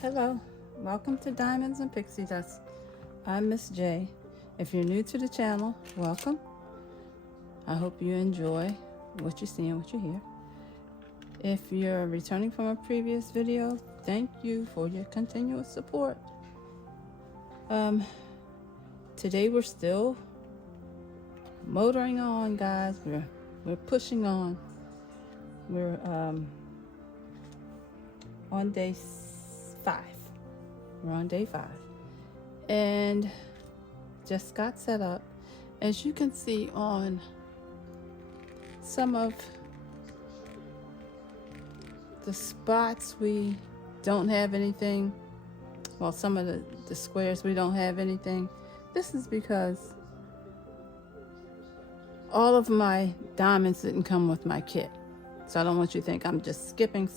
Hello, welcome to Diamonds and Pixie Dust. I'm Miss J. If you're new to the channel, welcome. I hope you enjoy what you see and what you hear. If you're returning from a previous video, thank you for your continuous support. Today we're still motoring on, guys. We're pushing on. We're on day 5. We're on day 5 and just got set up. As you can see on some of the spots, we don't have anything. Well, some of the squares we don't have anything. This is because all of my diamonds didn't come with my kit, so I don't want you to think I'm just skipping.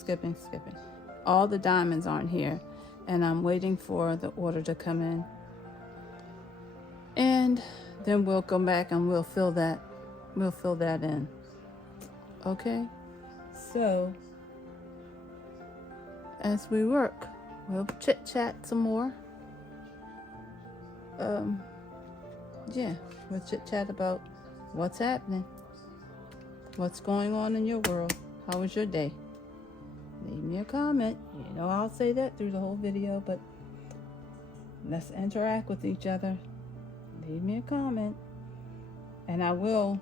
All the diamonds aren't here, and I'm waiting for the order to come in, and then we'll go back and we'll fill that in. Okay, so as we work, we'll chit chat some more. Yeah, we'll chit chat about what's happening, what's going on in your world. How was your day? Leave me a comment. You know I'll say that through the whole video, but let's interact with each other. Leave me a comment, and I will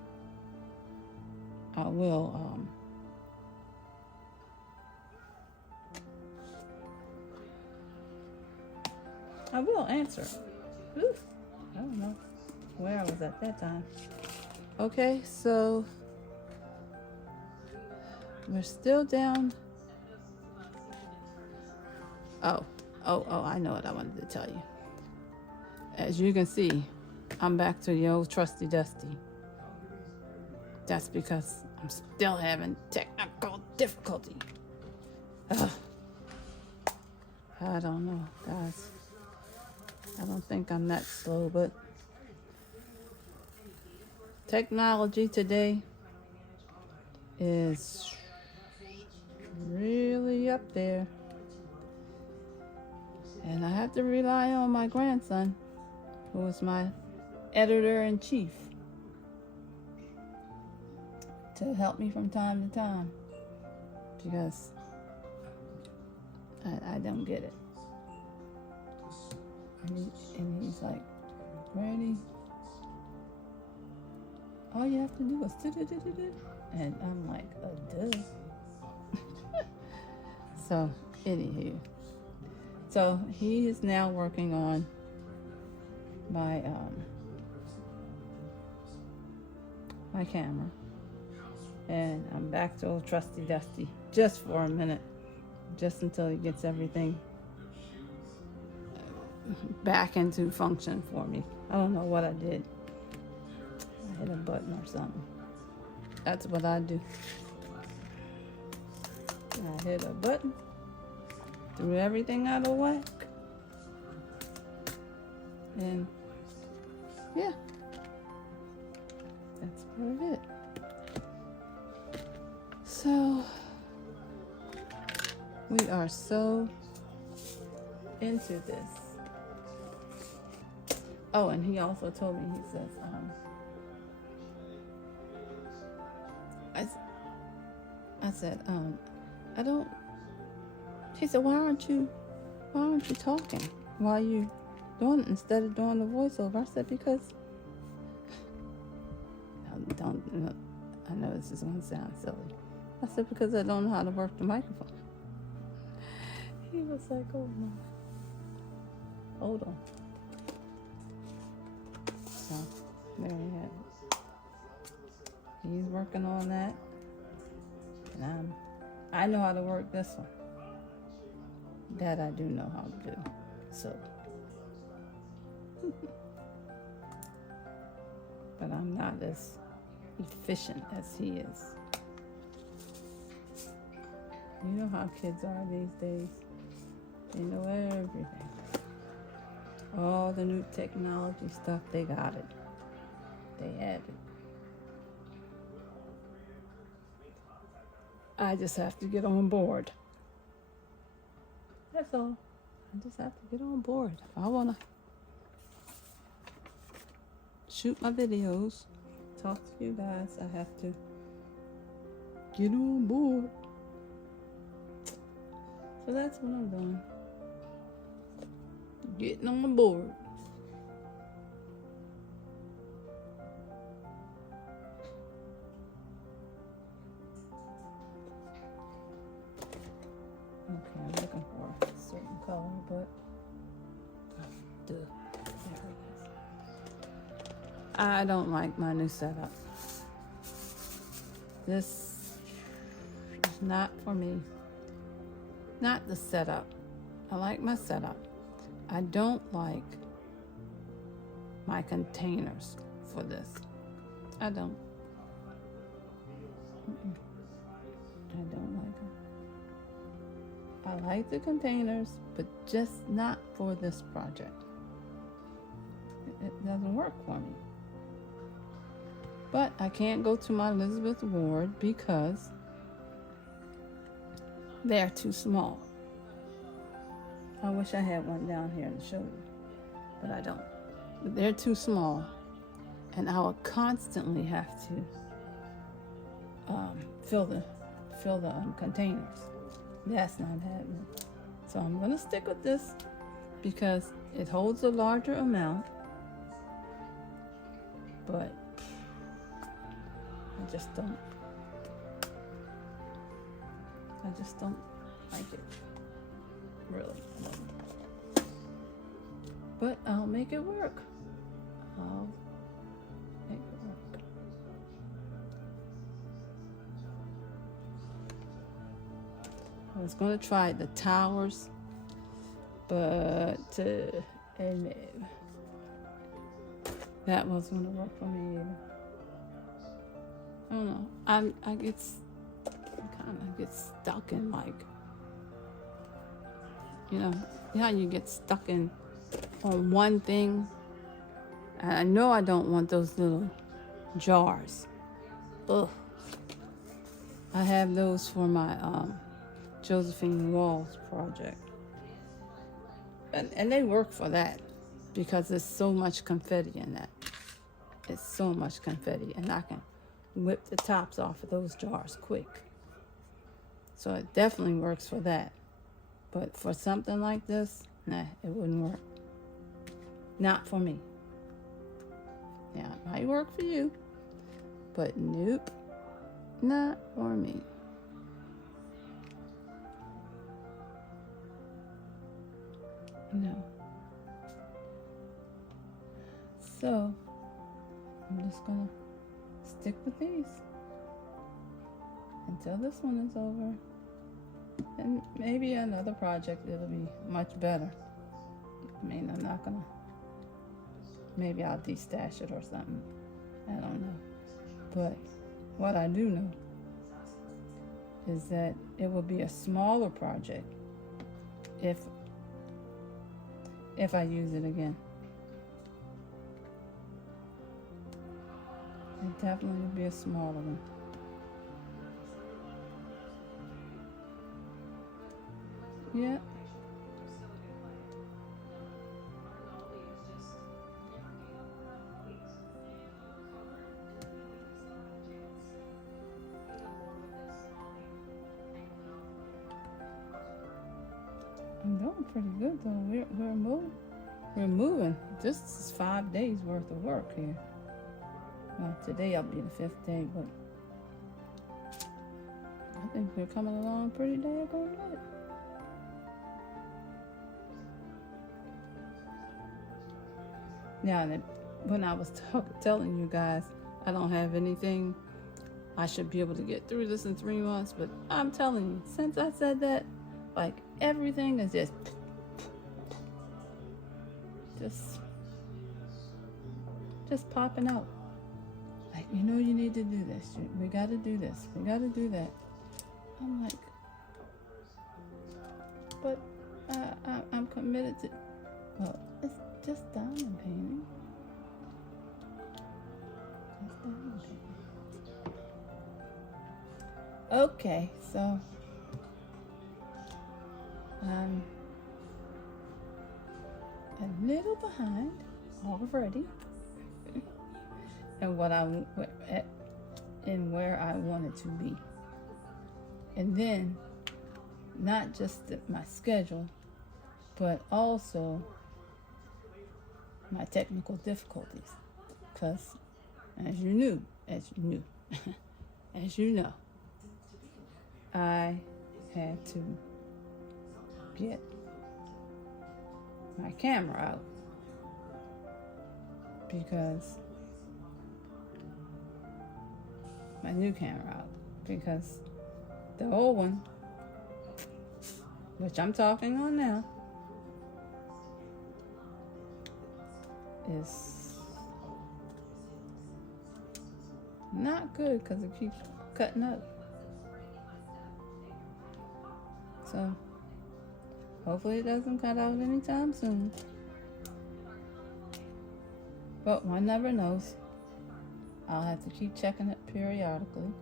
answer. Ooh, I don't know where I was at that time. Okay, so we're still down. Oh, I know what I wanted to tell you. As you can see, I'm back to the old trusty dusty. That's because I'm still having technical difficulty. Ugh. I don't know, guys. I don't think I'm that slow, but technology today is really up there. And I have to rely on my grandson, who is my editor-in-chief, to help me from time to time, because I don't get it. And he's like, Granny, all you have to do is do. And I'm like, duh. So, anywho. So, he is now working on my my camera. And I'm back to old trusty dusty just for a minute. Just until he gets everything back into function for me. I don't know what I did. I hit a button or something. That's what I do. I hit a button, threw everything out of whack, and yeah, that's part of it. So we are so into this. Oh, and he also told me, he says, I said, I don't, he said, why aren't you talking while you doing it instead of doing the voiceover? I said, because, I know this is going to sound silly. I said, because I don't know how to work the microphone. He was like, oh my, hold on. So, there we have it. He's working on that. And I know how to work this one. That I do know how to do. So. But I'm not as efficient as he is. You know how kids are these days. They know everything. All the new technology stuff, they got it. They have it. I just have to get on board. That's all. I just have to get on board. If I want to shoot my videos, talk to you guys, I have to get on board. So that's what I'm doing. Getting on board. Okay, I'm looking for a certain color, but there it is. I don't like my new setup. This is not for me. Not the setup. I like my setup. I don't like my containers for this. I don't. I don't like them. I like the containers, but just not for this project. It doesn't work for me. But I can't go to my Elizabeth Ward because they're too small. I wish I had one down here to show you, but I don't. But they're too small, and I will constantly have to fill the containers. That's not happening. So I'm gonna stick with this because it holds a larger amount, but I just don't like it. Really. But I'll make it work. I'll make it work. I was going to try the towers, but and that wasn't going to work for me either. I don't know. I kind of get stuck in, like, you know how you get stuck on one thing. I know I don't want those little jars. Ugh. I have those for my Josephine Walls project, and they work for that because there's so much confetti in that. It's so much confetti, and I can whip the tops off of those jars quick. So it definitely works for that. But for something like this, nah, it wouldn't work. Not for me. Yeah, it might work for you, but nope, not for me. No. So I'm just gonna stick with these until this one is over. And maybe another project, it'll be much better. I mean, I'm not gonna, maybe I'll destash it or something. I don't know. But what I do know is that it will be a smaller project if I use it again. It definitely will be a smaller one. Yeah. I'm doing pretty good though. We're moving. This is 5 days worth of work here. Well, today will be the 5th day, but I think we're coming along pretty daggone good. Now, when I was telling you guys I don't have anything, I should be able to get through this in 3 months, but I'm telling you, since I said that, like, everything is just popping out. Like, you need to do this. We got to do this. We got to do that. I'm like, but I'm committed to, well, it's just diamond painting. Just diamond painting. Okay, so a little behind already and where I wanted to be. And then not just my schedule, but also my technical difficulties. Because as you know, I had to get my camera out because my new camera out because the old one, which I'm talking on now, is not good because it keeps cutting up. So hopefully it doesn't cut out anytime soon. But one never knows. I'll have to keep checking it periodically.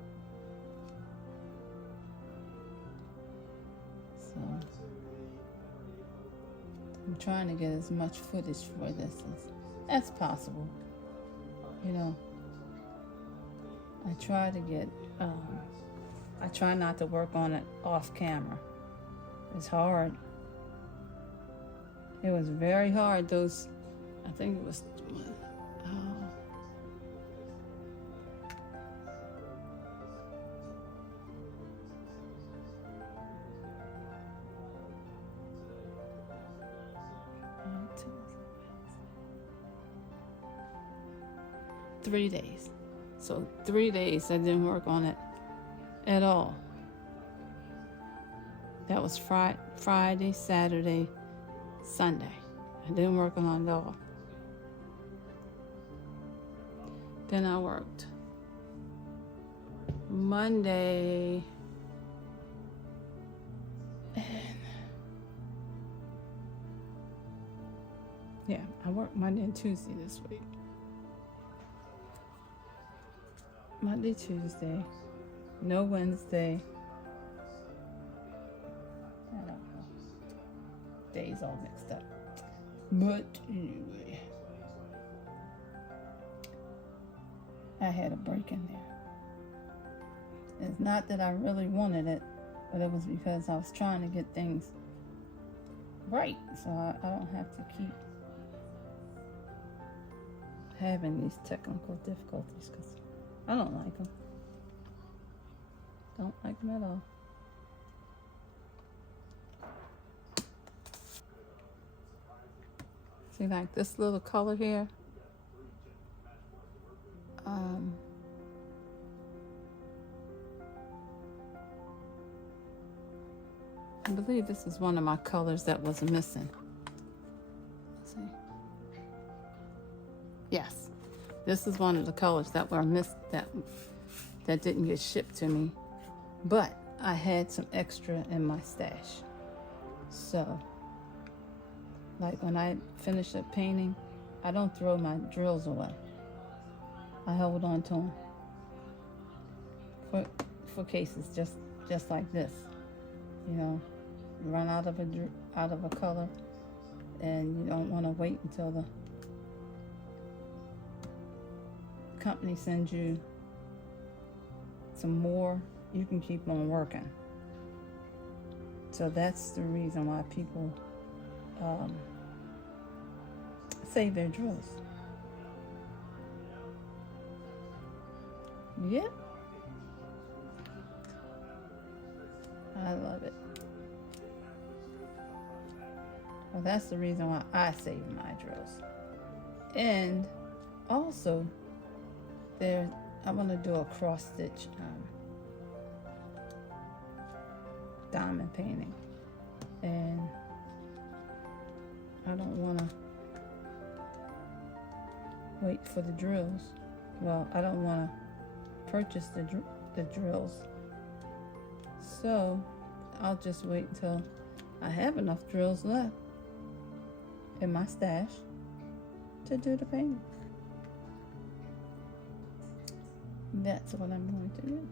So I'm trying to get as much footage for this as possible. You know, I try not to work on it off camera. It's hard. It was very hard. I think it was, three days. So 3 days I didn't work on it at all. That was Friday, Saturday, Sunday. I didn't work on it at all. Then I worked Monday and I worked Monday and Tuesday this week. Monday, Tuesday, no Wednesday. I don't know. Days all mixed up. But anyway, I had a break in there. It's not that I really wanted it, but it was because I was trying to get things right, so I don't have to keep having these technical difficulties because I don't like them. Don't like them at all. See, like this little color here. I believe this is one of my colors that was missing. Let's see. Yes, this is one of the colors that were missed that didn't get shipped to me, but I had some extra in my stash. So, like when I finish up painting, I don't throw my drills away. I hold on to them for cases just like this. You know, you run out of a color, and you don't want to wait until the company sends you some more. You can keep on working. So that's the reason why people save their drills. Yep. I love it. Well, that's the reason why I save my drills. And also, I want to do a cross stitch diamond painting, and I don't want to wait for the drills. Well, I don't want to purchase the drills, so I'll just wait until I have enough drills left in my stash to do the painting. That's what I'm going to do.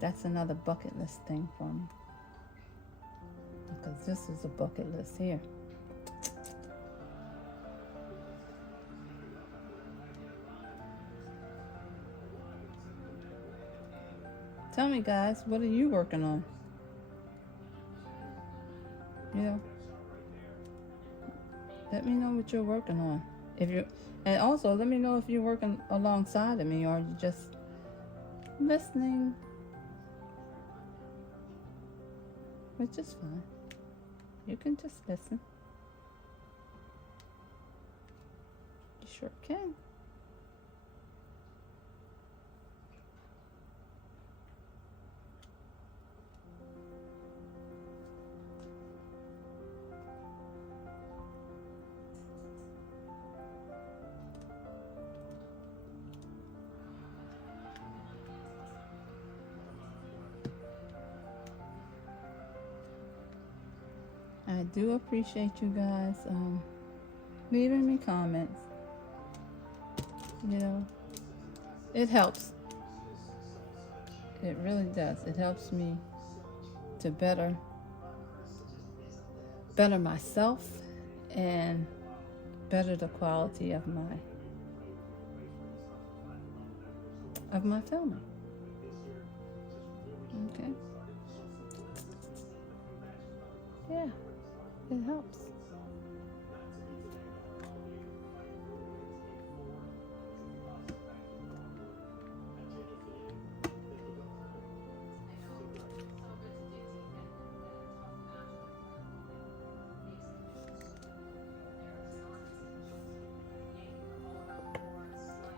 That's another bucket list thing for me. because this is a bucket list here. Tell me, guys, what are you working on? You know, let me know what you're working on. And also let me know if you're working alongside of me or you're just listening, which is fine. You can just listen. You sure can. I do appreciate you guys leaving me comments. You know, it helps. It really does. It helps me to better myself and better the quality of my filming. Okay. Yeah. It helps.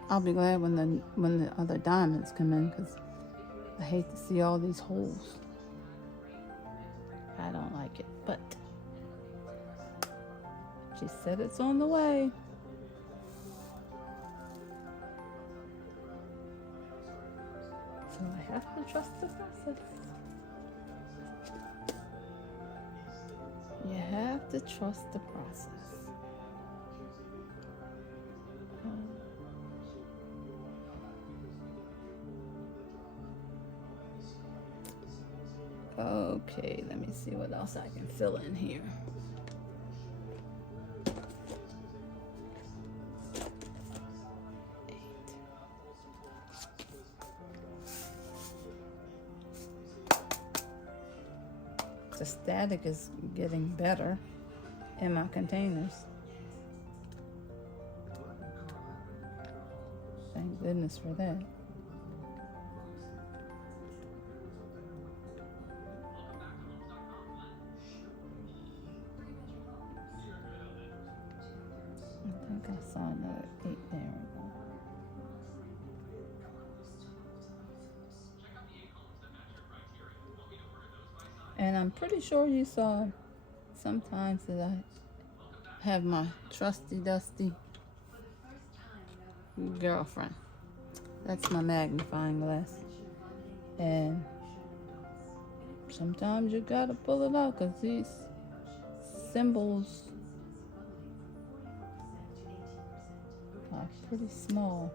I'll be glad when the other diamonds come in, because I hate to see all these holes. I don't like it, but she said it's on the way. So I have to trust the process. You have to trust the process. Okay, let me see what else I can fill in here. The static is getting better in my containers. Thank goodness for that. I think I saw another 8 there. And I'm pretty sure you saw sometimes that I have my trusty dusty girlfriend. That's my magnifying glass. And sometimes you gotta pull it out because these symbols are pretty small.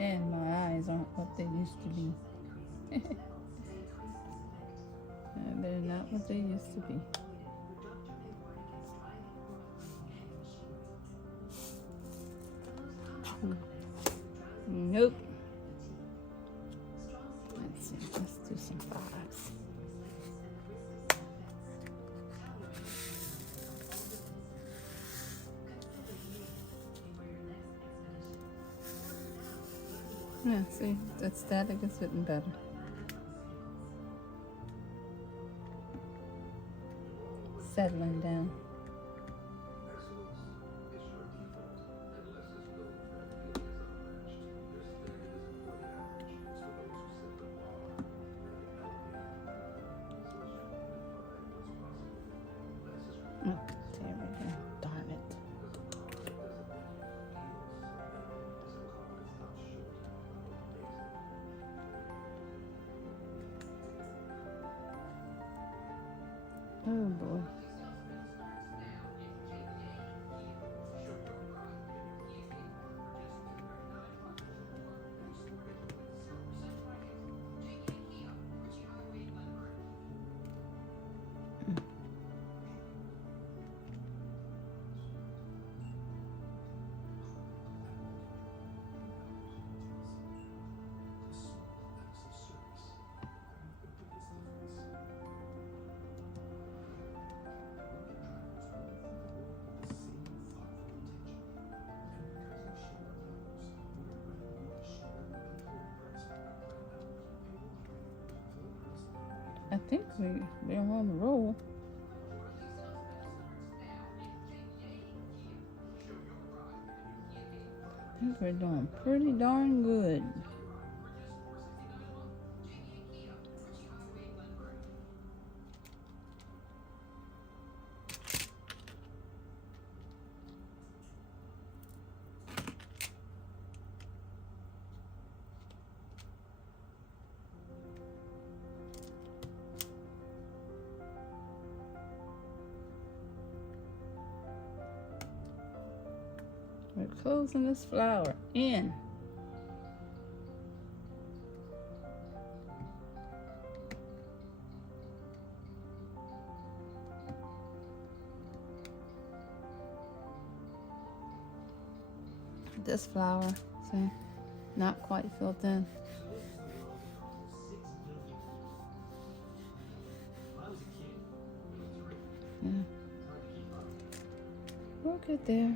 And my eyes aren't what they used to be. They're not what they used to be. Nope. Let's see. Let's do some 5s. Yeah, see, that static is getting better. Settling down. Oh, there we go. Darn it. Oh boy. I think we're on the roll. I think we're doing pretty darn good. We're closing this flour in. This flour, see, not quite filled in. Yeah. We'll get there.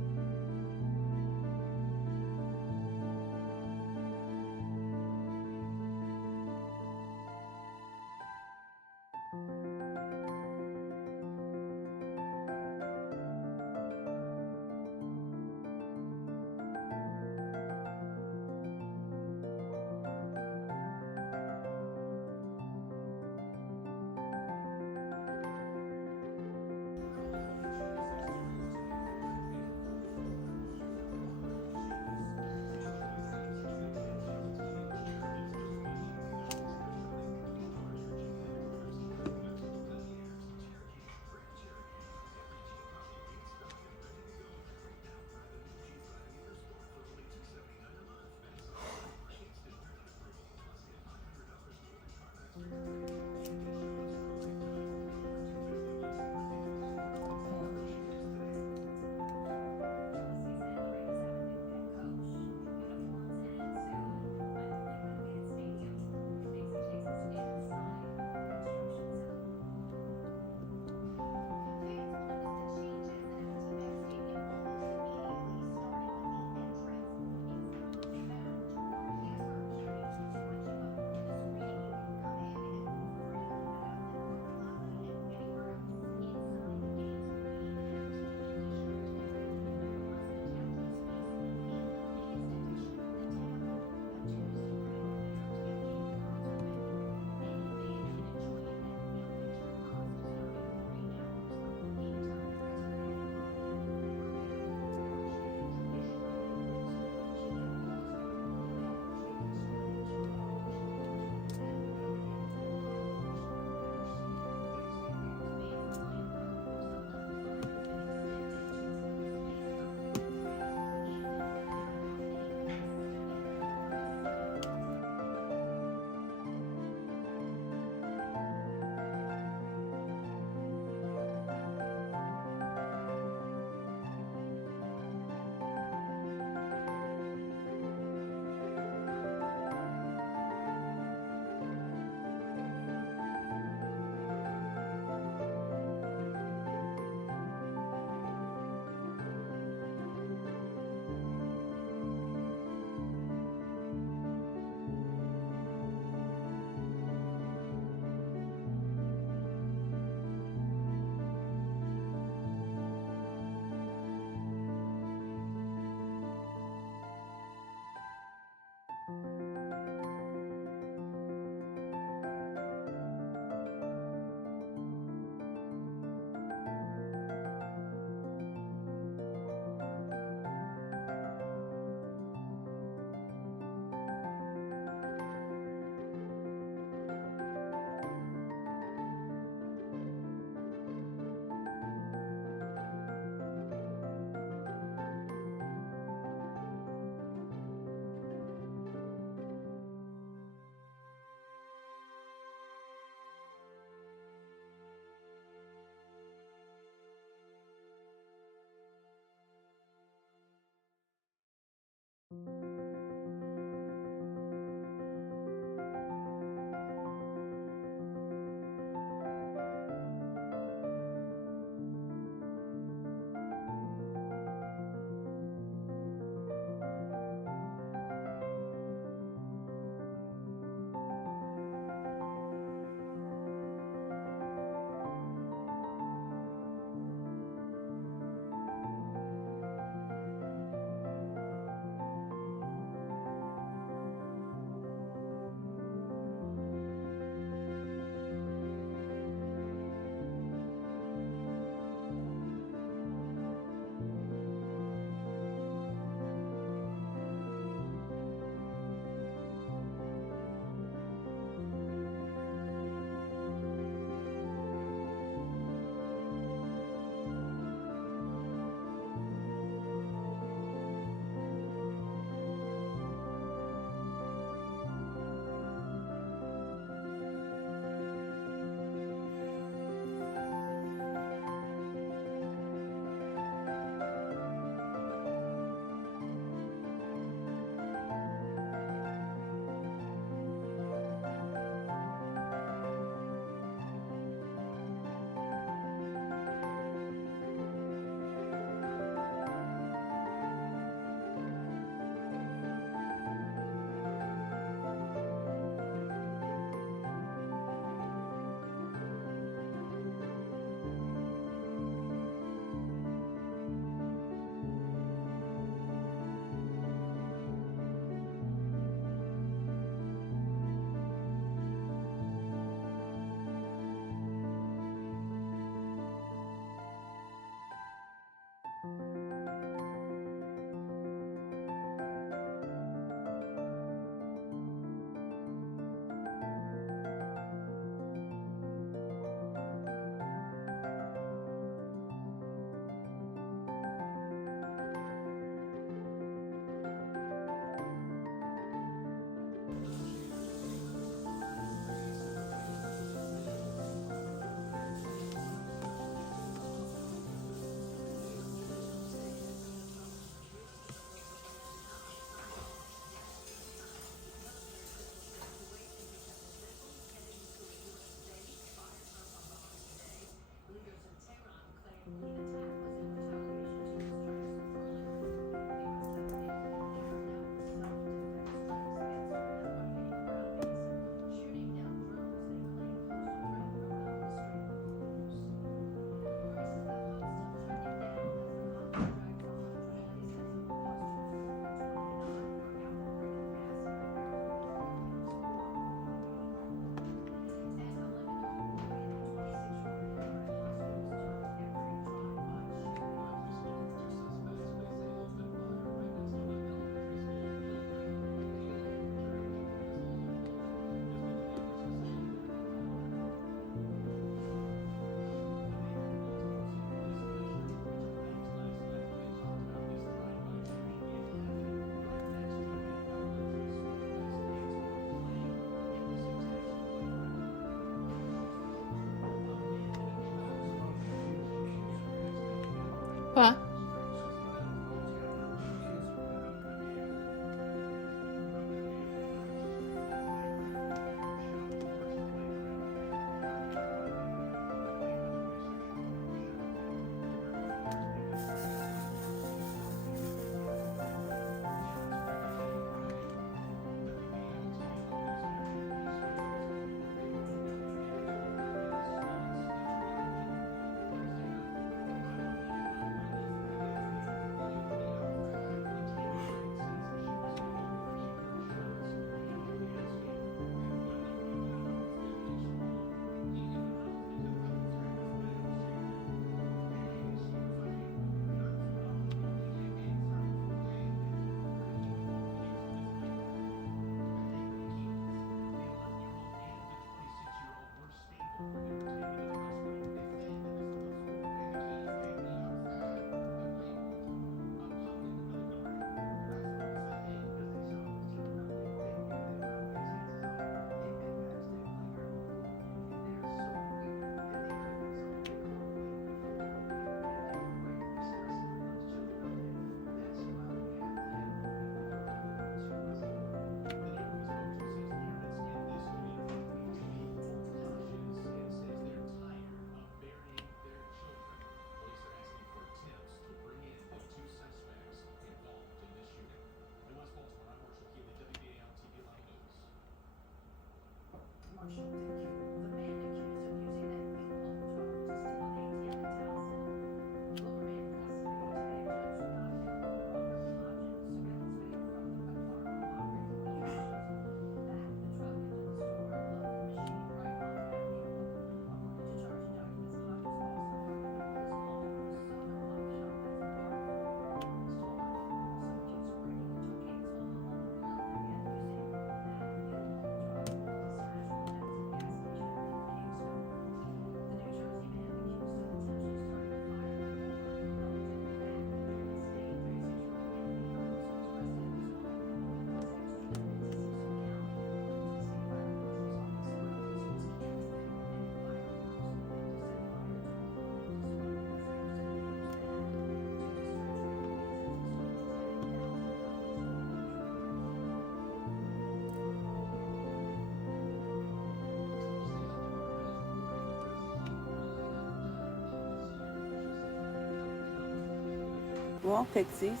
Well, Pixies,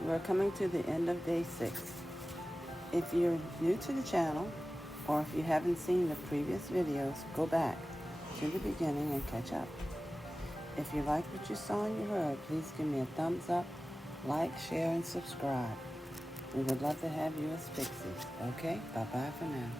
we're coming to the end of day 6. If you're new to the channel, or if you haven't seen the previous videos, go back to the beginning and catch up. If you like what you saw and you heard, please give me a thumbs up, like, share, and subscribe. We would love to have you as Pixies. Okay? Bye-bye for now.